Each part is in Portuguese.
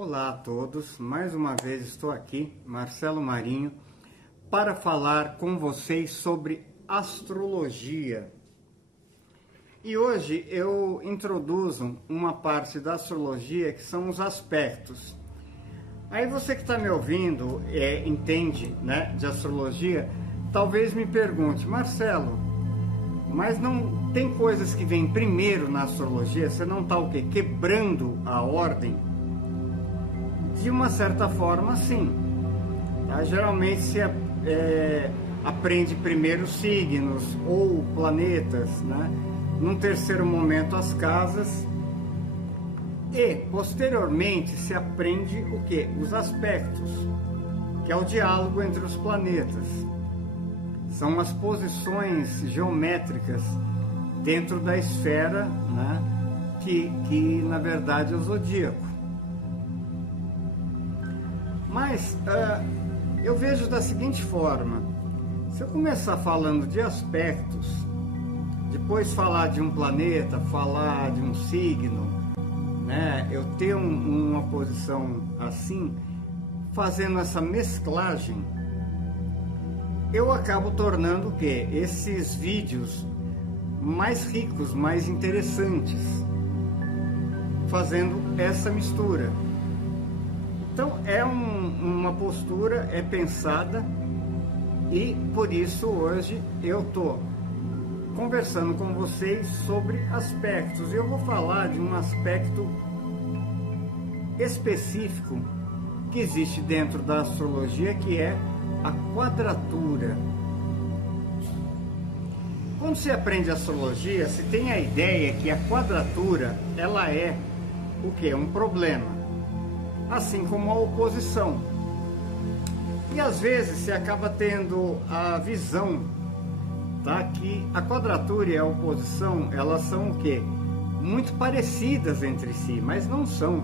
Olá a todos, mais uma vez estou aqui, Marcelo Marinho, para falar com vocês sobre astrologia. E hoje eu introduzo uma parte da astrologia que são os aspectos. Aí você que está me ouvindo, entende, né, de astrologia, talvez me pergunte, Marcelo, mas não tem coisas que vêm primeiro na astrologia? Você não está o quê? Quebrando a ordem? De uma certa forma, sim. Tá? Geralmente se aprende primeiro signos ou planetas, né? Num terceiro momento as casas e posteriormente se aprende o que? Os aspectos, que é o diálogo entre os planetas. São as posições geométricas dentro da esfera, né? que na verdade é o zodíaco. Mas eu vejo da seguinte forma: se eu começar falando de aspectos, depois falar de um planeta, falar de um signo, né, eu ter uma posição assim, fazendo essa mesclagem, eu acabo tornando o quê? Esses vídeos mais ricos, mais interessantes, fazendo essa mistura. Então é uma postura, é pensada, e por isso hoje eu estou conversando com vocês sobre aspectos. Eu vou falar de um aspecto específico que existe dentro da astrologia, que é a quadratura. Quando se aprende astrologia, se tem a ideia que a quadratura, ela é o que? Um problema. Assim como a oposição. E às vezes se acaba tendo a visão, tá, que a quadratura e a oposição, elas são o quê? Muito parecidas entre si, mas não são.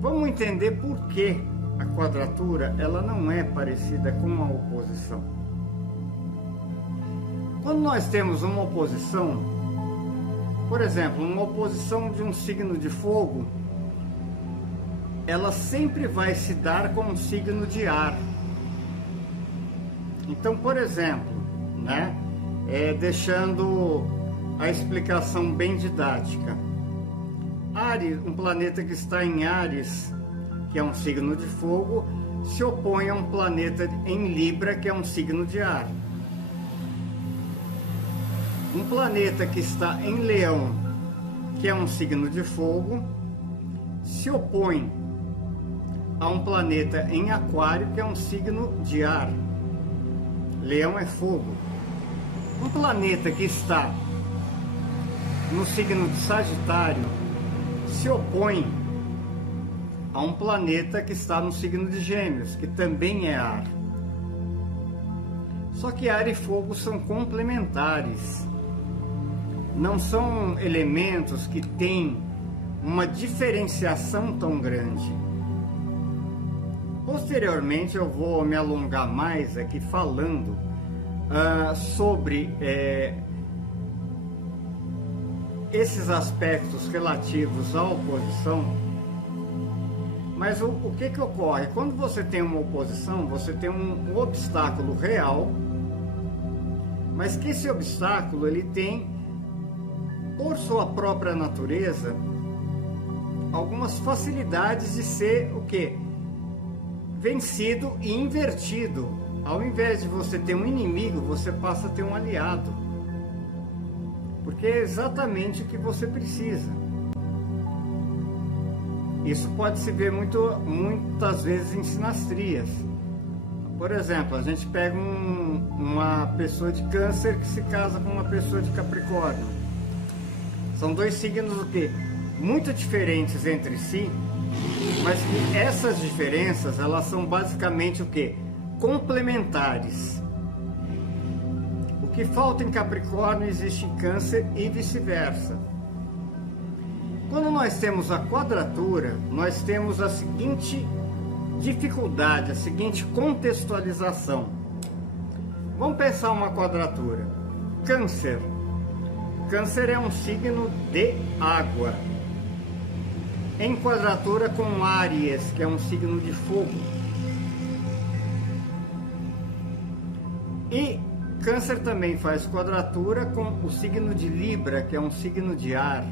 Vamos entender por que a quadratura ela não é parecida com a oposição. Quando nós temos uma oposição, por exemplo, uma oposição de um signo de fogo, ela sempre vai se dar com um signo de ar. Então, por exemplo, né, deixando a explicação bem didática, Áries, um planeta que está em Áries, que é um signo de fogo, se opõe a um planeta em Libra, que é um signo de ar. Um planeta que está em Leão, que é um signo de fogo, se opõe a um planeta em Aquário, que é um signo de ar. Leão é fogo. Um planeta que está no signo de Sagitário se opõe a um planeta que está no signo de Gêmeos, que também é ar. Só que ar e fogo são complementares. Não são elementos que têm uma diferenciação tão grande. Posteriormente eu vou me alongar mais aqui falando sobre esses aspectos relativos à oposição. Mas o que ocorre? Quando você tem uma oposição, você tem um obstáculo real, mas que esse obstáculo ele tem, por sua própria natureza, algumas facilidades de ser o quê? Vencido e invertido. Ao invés de você ter um inimigo, você passa a ter um aliado, porque é exatamente o que você precisa. Isso pode se ver muitas vezes em sinastrias. Por exemplo, a gente pega uma pessoa de Câncer que se casa com uma pessoa de Capricórnio. São dois signos o quê? Muito diferentes entre si, mas que essas diferenças, elas são basicamente o que? Complementares. O que falta em Capricórnio existe em Câncer e vice-versa. Quando nós temos a quadratura, nós temos a seguinte dificuldade, a seguinte contextualização. Vamos pensar uma quadratura. Câncer. Câncer é um signo de água. em quadratura com Áries, que é um signo de fogo. E Câncer também faz quadratura com o signo de Libra, que é um signo de ar.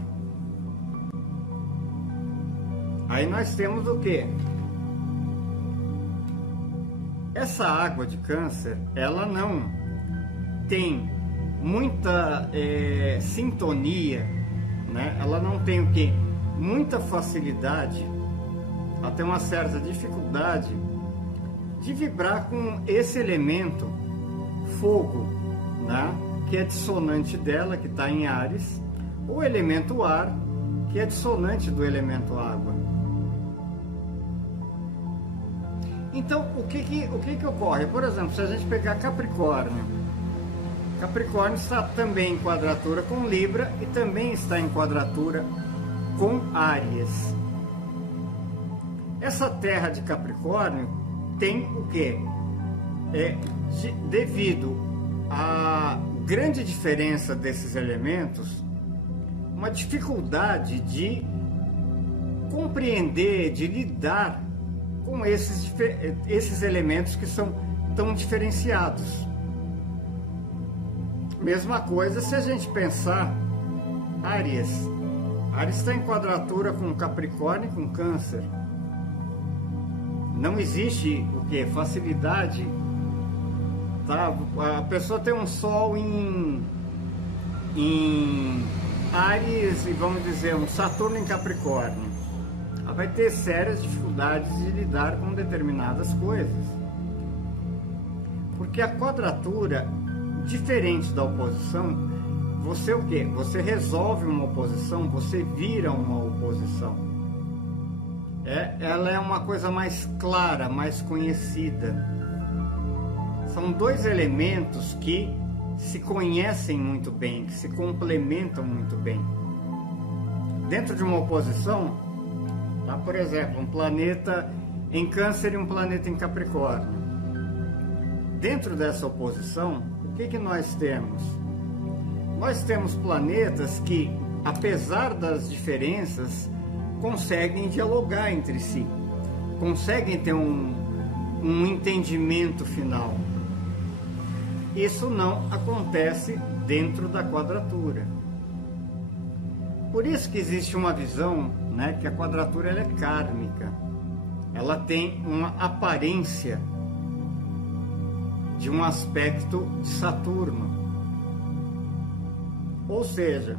Aí nós temos o quê? Essa água de Câncer, ela não tem muita sintonia, né? Ela não tem o quê? Muita facilidade, até uma certa dificuldade de vibrar com esse elemento fogo, né? Que é dissonante dela, que está em Áries, o elemento ar, que é dissonante do elemento água. Então, o que ocorre? Por exemplo, se a gente pegar Capricórnio, Capricórnio está também em quadratura com Libra e também está em quadratura com Áries. Essa terra de Capricórnio tem o quê? Devido à grande diferença desses elementos, uma dificuldade de compreender, de lidar com esses elementos que são tão diferenciados. Mesma coisa se a gente pensar Áries. Áries está em quadratura com Capricórnio e com Câncer. Não existe o que? Facilidade. Tá? A pessoa tem um Sol em Áries e vamos dizer um Saturno em Capricórnio. Ela vai ter sérias dificuldades de lidar com determinadas coisas. Porque a quadratura, diferente da oposição, você o quê? Você resolve uma oposição, você vira uma oposição. Ela é uma coisa mais clara, mais conhecida. São dois elementos que se conhecem muito bem, que se complementam muito bem. Dentro de uma oposição, tá? Por exemplo, um planeta em Câncer e um planeta em Capricórnio. Dentro dessa oposição, o que nós temos? Nós temos planetas que, apesar das diferenças, conseguem dialogar entre si, conseguem ter um entendimento final. Isso não acontece dentro da quadratura. Por isso que existe uma visão, né, que a quadratura ela é kármica. Ela tem uma aparência de um aspecto de Saturno. Ou seja,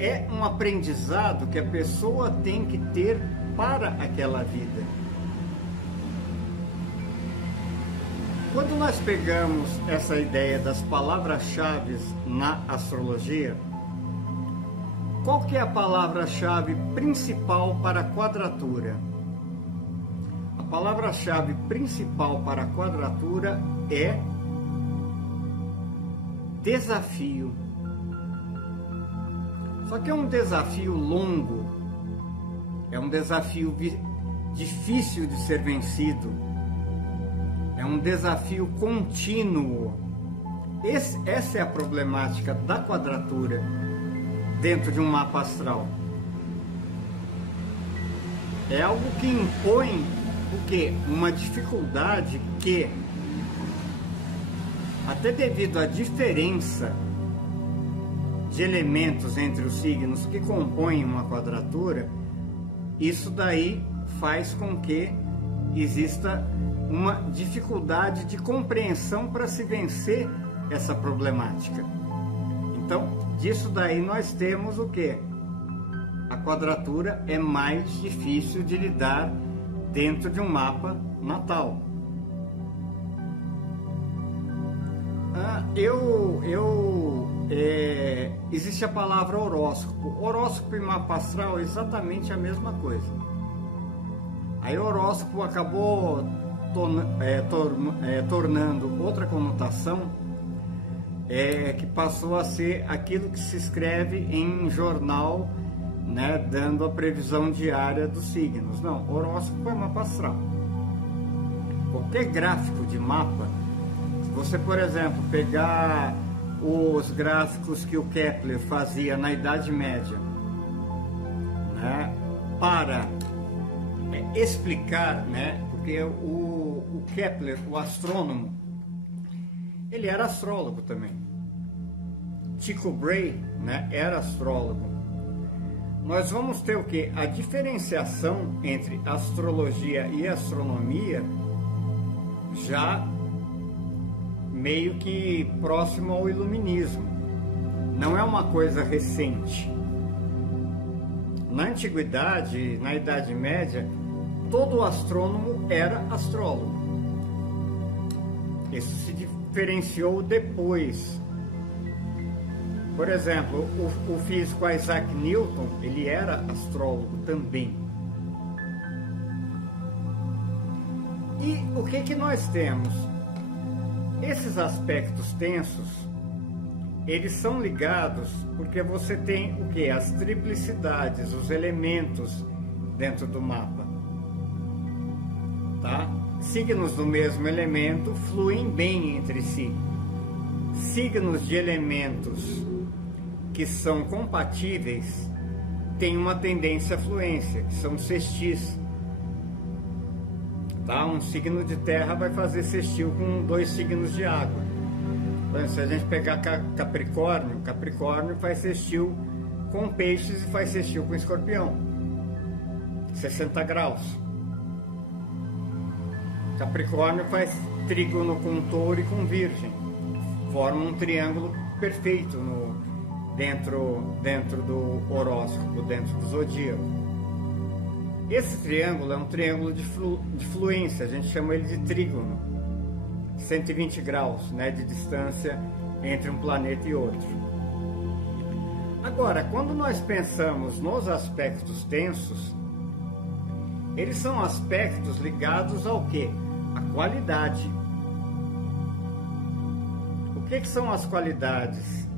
é um aprendizado que a pessoa tem que ter para aquela vida. Quando nós pegamos essa ideia das palavras-chave na astrologia, qual que é a palavra-chave principal para a quadratura? A palavra-chave principal para a quadratura é desafio. Só que é um desafio longo, é um desafio difícil de ser vencido, é um desafio contínuo. Essa é a problemática da quadratura dentro de um mapa astral. É algo que impõe o quê? Uma dificuldade que, até devido à diferença de elementos entre os signos que compõem uma quadratura, isso daí faz com que exista uma dificuldade de compreensão para se vencer essa problemática. Então, disso daí nós temos o quê? A quadratura é mais difícil de lidar dentro de um mapa natal. Existe a palavra horóscopo. Horóscopo e mapa astral é exatamente a mesma coisa. Aí horóscopo acabou tornando outra conotação, que passou a ser aquilo que se escreve em jornal, né, dando a previsão diária dos signos. Não, horóscopo é mapa astral. Qualquer gráfico de mapa, se você, por exemplo, pegar os gráficos que o Kepler fazia na Idade Média, né, para explicar, né? Porque o Kepler, o astrônomo, ele era astrólogo também. Tycho Brahe, né, era astrólogo. Nós vamos ter o que? A diferenciação entre astrologia e astronomia já meio que próximo ao iluminismo. Não é uma coisa recente. Na antiguidade, na Idade Média, todo astrônomo era astrólogo. Isso se diferenciou depois. Por exemplo, o físico Isaac Newton, ele era astrólogo também. E o que nós temos? Esses aspectos tensos, eles são ligados porque você tem o que? As triplicidades, os elementos dentro do mapa. Tá? Signos do mesmo elemento fluem bem entre si. Signos de elementos que são compatíveis têm uma tendência à fluência, que são sextis. Tá? Um signo de terra vai fazer sextil com 2 signos de água. Então, se a gente pegar Capricórnio, Capricórnio faz sextil com peixes e faz sextil com escorpião. 60 graus. Capricórnio faz trígono com touro e com virgem. Forma um triângulo perfeito dentro do horóscopo, dentro do zodíaco. Esse triângulo é um triângulo de fluência, a gente chama ele de trígono. 120 graus, né, de distância entre um planeta e outro. Agora, quando nós pensamos nos aspectos tensos, eles são aspectos ligados ao quê? A qualidade. O que são as qualidades?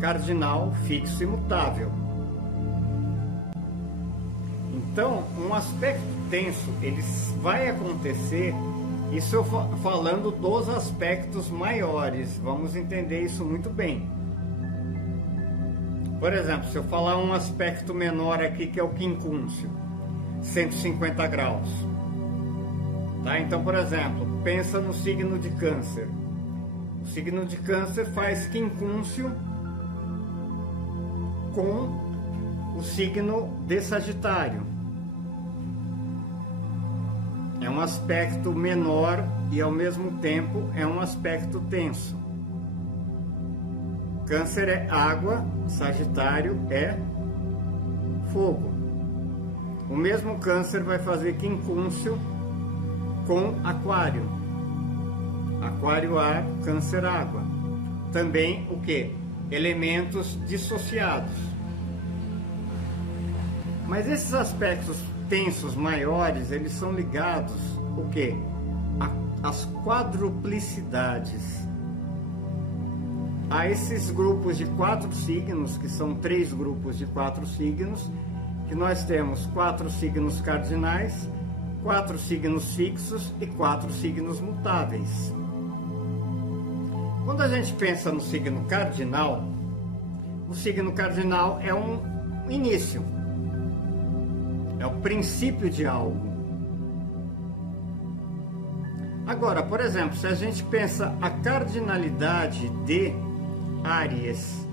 Cardinal, fixo e mutável. Então, um aspecto tenso, ele vai acontecer, isso eu falando dos aspectos maiores, vamos entender isso muito bem. Por exemplo, se eu falar um aspecto menor aqui, que é o quincúncio, 150 graus. Tá? Então, por exemplo, pensa no signo de Câncer. O signo de Câncer faz quincúncio com o signo de Sagitário. É um aspecto menor e ao mesmo tempo é um aspecto tenso. Câncer é água, Sagitário é fogo. O mesmo Câncer vai fazer quincúncio com Aquário. Aquário ar, Câncer água. Também o que? Elementos dissociados. Mas esses aspectos tensos maiores, eles são ligados o que? As quadruplicidades. A esses grupos de 4 signos, que são 3 grupos de 4 signos, que nós temos 4 signos cardinais, 4 signos fixos e 4 signos mutáveis. Quando a gente pensa no signo cardinal, o signo cardinal é um início, é o princípio de algo. Agora, por exemplo, se a gente pensa a cardinalidade de Áries,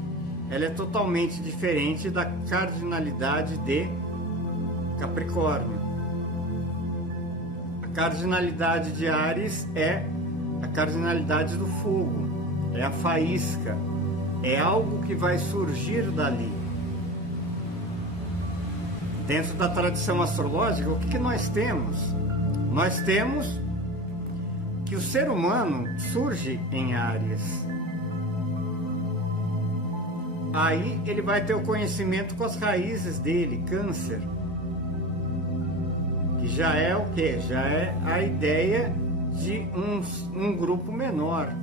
ela é totalmente diferente da cardinalidade de Capricórnio. A cardinalidade de Áries é a cardinalidade do fogo, é a faísca, é algo que vai surgir dali. Dentro da tradição astrológica, o que nós temos? Nós temos que o ser humano surge em Áries. Aí ele vai ter o conhecimento com as raízes dele, Câncer. Que já é o quê? Já é a ideia de um grupo menor.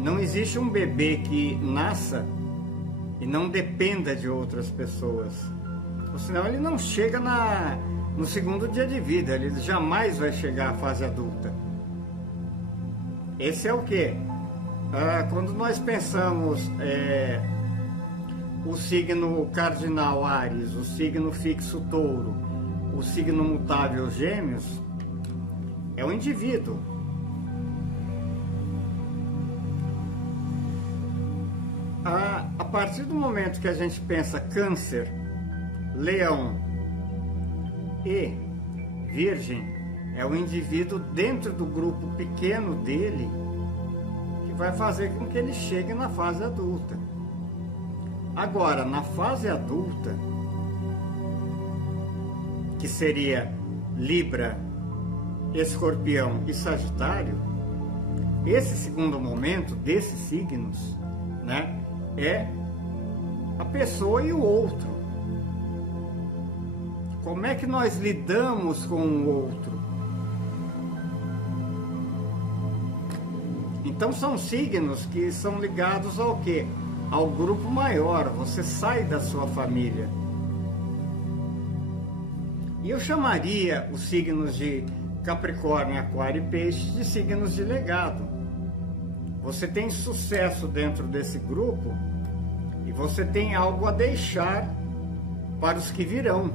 Não existe um bebê que nasça e não dependa de outras pessoas. Ou senão ele não chega no segundo dia de vida, ele jamais vai chegar à fase adulta. Esse é o quê? Quando nós pensamos o signo cardinal Áries, o signo fixo Touro, o signo mutável Gêmeos, é o indivíduo. A partir do momento que a gente pensa Câncer, Leão e Virgem, é o indivíduo dentro do grupo pequeno dele que vai fazer com que ele chegue na fase adulta. Agora, na fase adulta, que seria Libra, Escorpião e Sagitário, esse segundo momento desses signos, né, é a pessoa e o outro. Como é que nós lidamos com o outro? Então são signos que são ligados ao quê? Ao grupo maior. Você sai da sua família. E eu chamaria os signos de Capricórnio, Aquário e Peixes de signos de legado. Você tem sucesso dentro desse grupo e você tem algo a deixar para os que virão,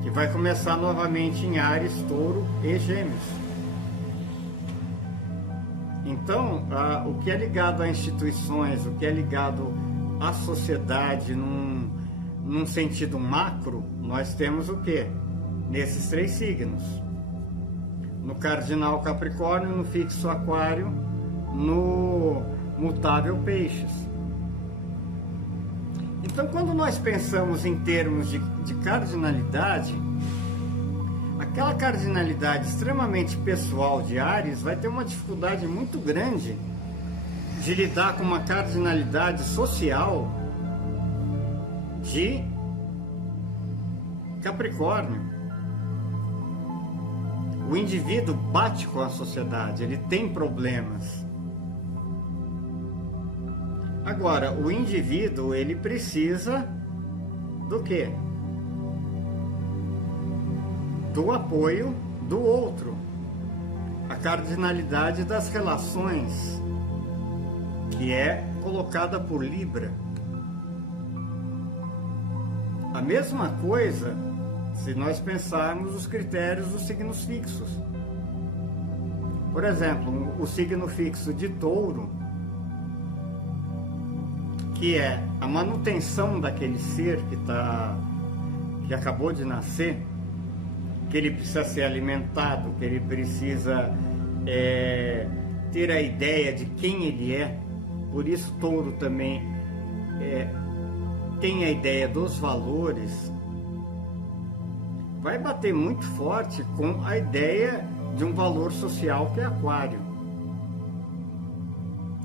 que vai começar novamente em Áries, Touro e Gêmeos. Então, o que é ligado a instituições, o que é ligado à sociedade num sentido macro, nós temos o quê? Nesses três signos. No cardinal Capricórnio, no fixo Aquário, no mutável Peixes. Então, quando nós pensamos em termos de cardinalidade, aquela cardinalidade extremamente pessoal de Áries vai ter uma dificuldade muito grande de lidar com uma cardinalidade social de Capricórnio. O indivíduo bate com a sociedade, ele tem problemas. Agora, o indivíduo, ele precisa do quê? Do apoio do outro. A cardinalidade das relações, que é colocada por Libra. A mesma coisa se nós pensarmos os critérios dos signos fixos. Por exemplo, o signo fixo de Touro, que é a manutenção daquele ser que acabou de nascer, que ele precisa ser alimentado, que ele precisa ter a ideia de quem ele é. Por isso Touro também tem a ideia dos valores. Vai bater muito forte com a ideia de um valor social que é Aquário.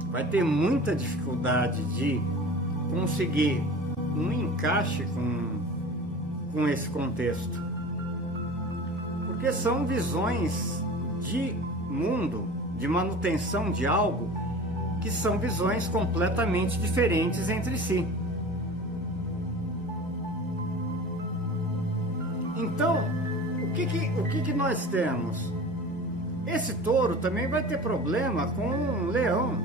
Vai ter muita dificuldade de conseguir um encaixe com esse contexto. Porque são visões de mundo, de manutenção de algo, que são visões completamente diferentes entre si. Então, o que nós temos? Esse Touro também vai ter problema com Leão.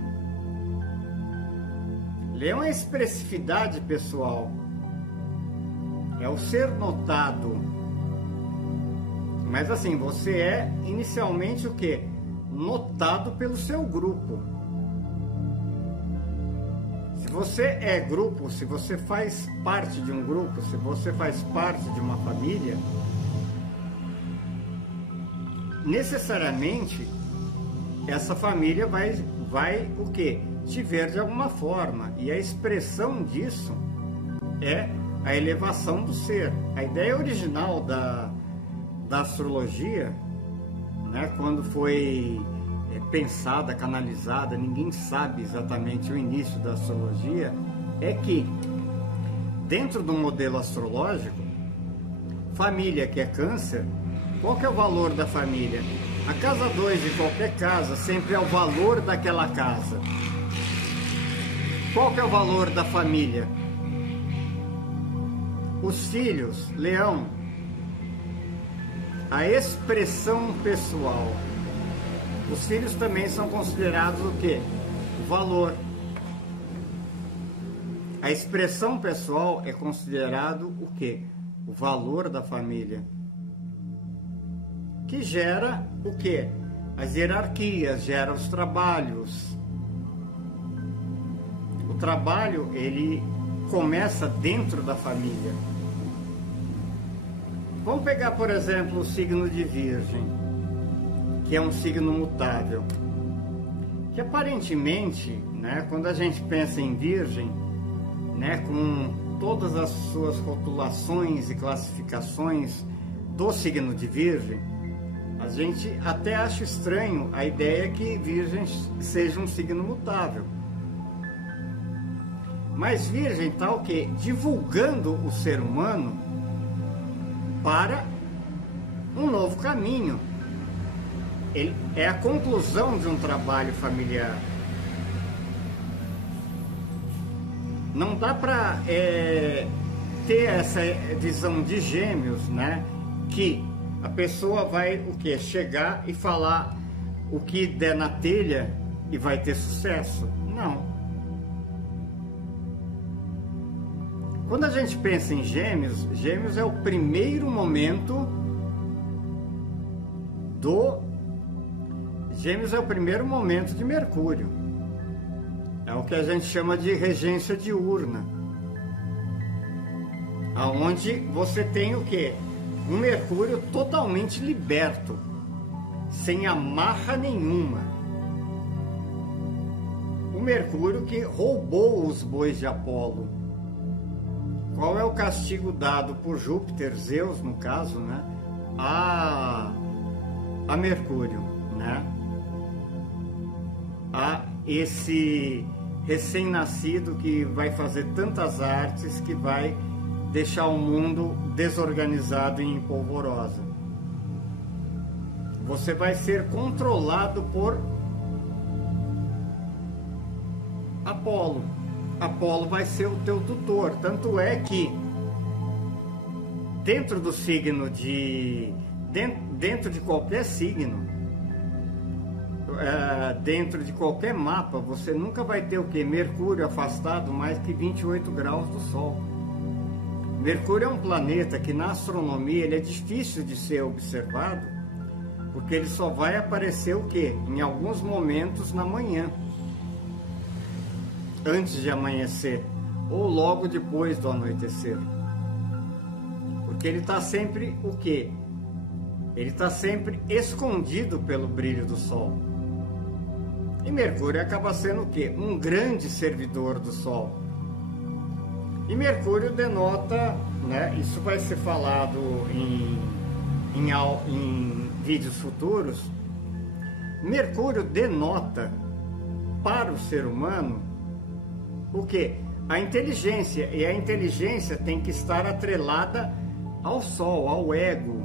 Leão é expressividade pessoal, é o ser notado. Mas assim, você é inicialmente o quê? Notado pelo seu grupo. Se você é grupo, se você faz parte de um grupo, se você faz parte de uma família, necessariamente essa família vai o quê? Te ver de alguma forma. E a expressão disso é a elevação do ser. A ideia original da astrologia, né, quando foi pensada, canalizada, ninguém sabe exatamente o início da astrologia, é que dentro do modelo astrológico, família, que é Câncer, qual que é o valor da família? A casa 2 de qualquer casa sempre é o valor daquela casa. Qual que é o valor da família? Os filhos, Leão, a expressão pessoal. Os filhos também são considerados o quê? O valor. A expressão pessoal é considerado o quê? O valor da família. Que gera o quê? As hierarquias, gera os trabalhos. O trabalho, ele começa dentro da família. Vamos pegar, por exemplo, o signo de Virgem, que é um signo mutável. Que aparentemente, né, quando a gente pensa em Virgem, né, com todas as suas rotulações e classificações do signo de Virgem, a gente até acha estranho a ideia que Virgem seja um signo mutável. Mas Virgem está o quê? Divulgando o ser humano para um novo caminho. Ele é a conclusão de um trabalho familiar. Não dá para ter essa visão de Gêmeos, né? Que a pessoa vai o quê? Chegar e falar o que der na telha e vai ter sucesso. Não. Quando a gente pensa em Gêmeos, Gêmeos é o primeiro momento Gêmeos é o primeiro momento de Mercúrio. É o que a gente chama de regência diurna. Aonde você tem o quê? Um Mercúrio totalmente liberto, sem amarra nenhuma. O Mercúrio que roubou os bois de Apolo. Qual é o castigo dado por Júpiter, Zeus no caso, né? A Mercúrio, né? A esse recém-nascido que vai fazer tantas artes, que vai deixar o mundo desorganizado e em polvorosa. Você vai ser controlado por Apolo. Apolo vai ser o teu tutor. Tanto é que dentro do signo dentro de qualquer signo, dentro de qualquer mapa, você nunca vai ter o que? Mercúrio afastado mais que 28 graus do Sol. Mercúrio é um planeta que na astronomia ele é difícil de ser observado, porque ele só vai aparecer o que? Em alguns momentos na manhã, antes de amanhecer, ou logo depois do anoitecer. Porque ele está sempre o que? Ele está sempre escondido pelo brilho do Sol. E Mercúrio acaba sendo o quê? Um grande servidor do Sol. E Mercúrio denota, né, isso vai ser falado em vídeos futuros, Mercúrio denota para o ser humano o quê? A inteligência. E a inteligência tem que estar atrelada ao Sol, ao ego.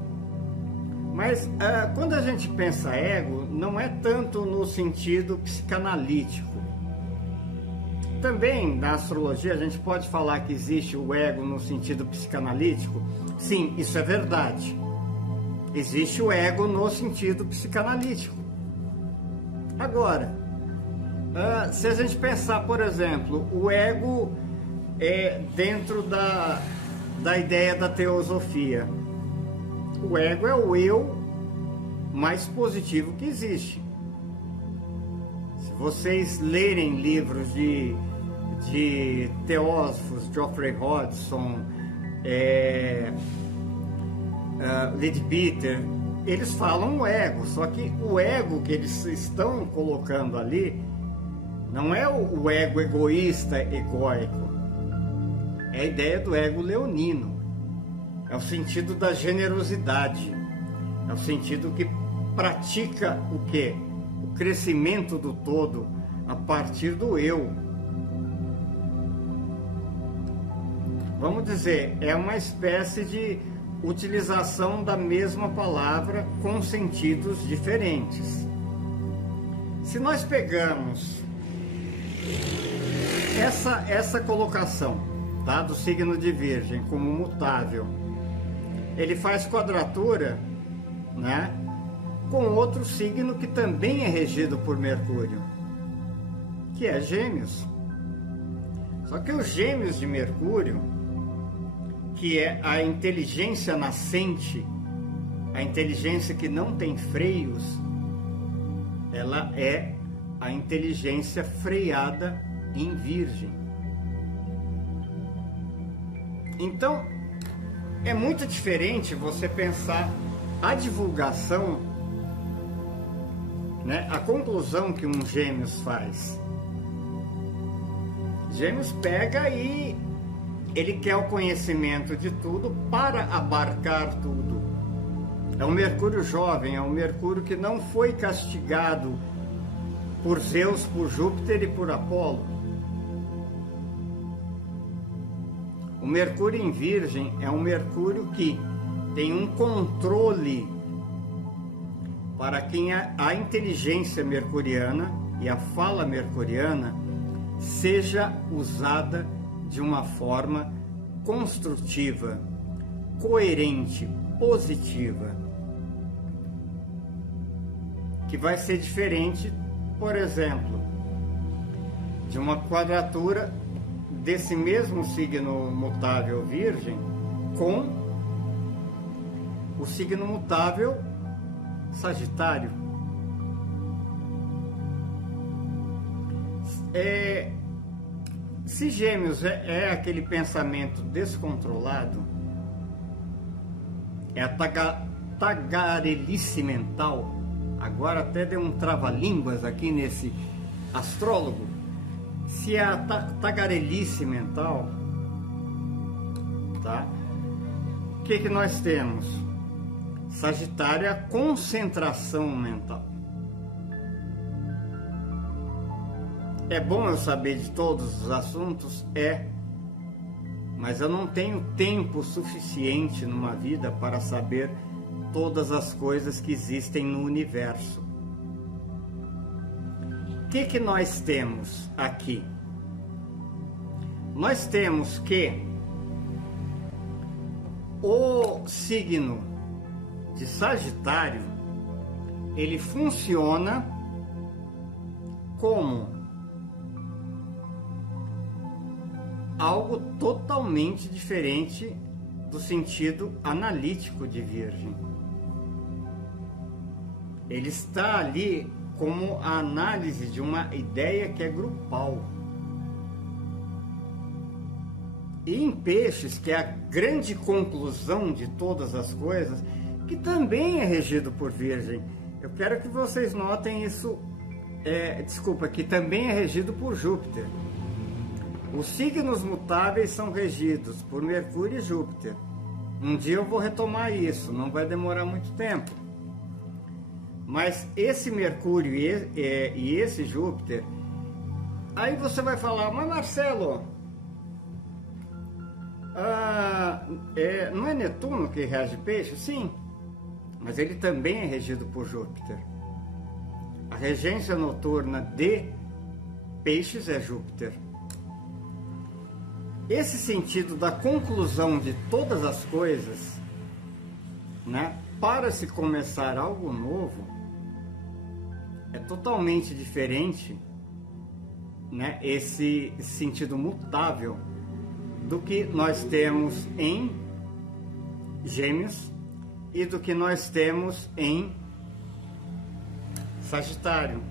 Mas quando a gente pensa ego, não é tanto no sentido psicanalítico. Também na astrologia a gente pode falar que existe o ego no sentido psicanalítico. Sim, isso é verdade. Existe o ego no sentido psicanalítico. Agora, se a gente pensar, por exemplo, o ego é dentro da ideia da teosofia. O ego é o eu mais positivo que existe. Se vocês lerem livros de teósofos, Geoffrey Hodgson, Leadbeater, eles falam o ego, só que o ego que eles estão colocando ali não é o ego egoísta, egóico. É a ideia do ego leonino. É o sentido da generosidade. É o sentido que pratica o quê? O crescimento do todo a partir do eu. Vamos dizer, é uma espécie de utilização da mesma palavra com sentidos diferentes. Se nós pegamos essa colocação, tá, do signo de Virgem como mutável, ele faz quadratura, né, com outro signo que também é regido por Mercúrio, que é Gêmeos. Só que os gêmeos de Mercúrio, que é a inteligência nascente, a inteligência que não tem freios, ela é a inteligência freada em Virgem. Então, é muito diferente você pensar a divulgação, né, a conclusão que um Gêmeos faz. Gêmeos pega e ele quer o conhecimento de tudo para abarcar tudo. É um Mercúrio jovem, é um Mercúrio que não foi castigado por Zeus, por Júpiter e por Apolo. O Mercúrio em Virgem é um Mercúrio que tem um controle para quem a inteligência mercuriana e a fala mercuriana seja usada de uma forma construtiva, coerente, positiva, que vai ser diferente, por exemplo, de uma quadratura desse mesmo signo mutável Virgem com o signo mutável Sagitário. Se Gêmeos é aquele pensamento descontrolado, é a tagarelice mental. Agora até deu um trava-línguas aqui nesse astrólogo. Se é a tagarelice mental, tá? O que nós temos? Sagitário é a concentração mental. É bom eu saber de todos os assuntos? É. Mas eu não tenho tempo suficiente numa vida para saber todas as coisas que existem no universo. O que nós temos aqui? Nós temos que o signo de Sagitário, ele funciona como algo totalmente diferente do sentido analítico de Virgem. Ele está ali como a análise de uma ideia que é grupal. E em Peixes, que é a grande conclusão de todas as coisas, que também é regido por Virgem. Eu quero que vocês notem isso, que também é regido por Júpiter. Os signos mutáveis são regidos por Mercúrio e Júpiter. Um dia eu vou retomar isso, não vai demorar muito tempo. Mas esse Mercúrio e esse Júpiter, aí você vai falar, mas Marcelo, não é Netuno que rege Peixe? Sim, mas ele também é regido por Júpiter. A regência noturna de Peixes é Júpiter. Esse sentido da conclusão de todas as coisas, né, para se começar algo novo, é totalmente diferente, né, esse sentido mutável do que nós temos em Gêmeos e do que nós temos em Sagitário.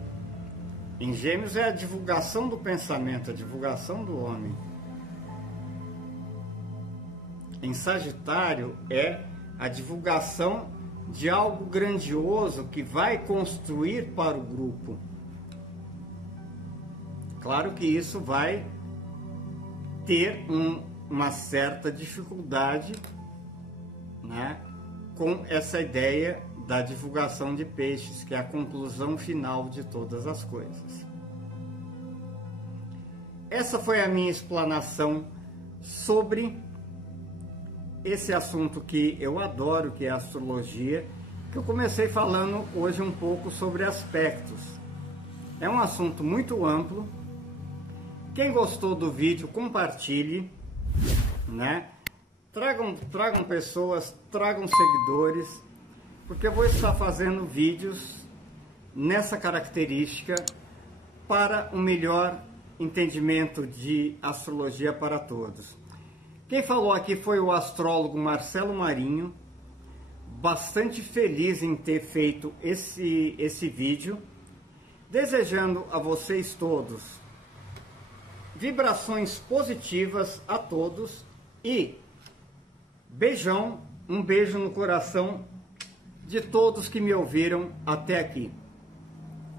Em Gêmeos é a divulgação do pensamento, a divulgação do homem. Em Sagitário é a divulgação de algo grandioso que vai construir para o grupo. Claro que isso vai ter uma certa dificuldade, né, com essa ideia da divulgação de Peixes, que é a conclusão final de todas as coisas. Essa foi a minha explanação sobre esse assunto que eu adoro, que é a astrologia, que eu comecei falando hoje um pouco sobre aspectos. É um assunto muito amplo. Quem gostou do vídeo, compartilhe, né? Tragam pessoas, tragam seguidores, porque eu vou estar fazendo vídeos nessa característica para o melhor entendimento de astrologia para todos. Quem falou aqui foi o astrólogo Marcelo Marinho, bastante feliz em ter feito esse vídeo, desejando a vocês todos vibrações positivas a todos e beijão, um beijo no coração de todos que me ouviram até aqui.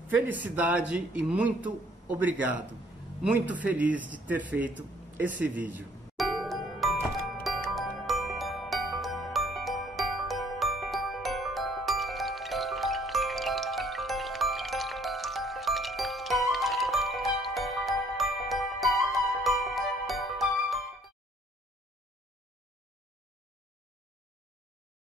Felicidade e muito obrigado. Muito feliz de ter feito esse vídeo.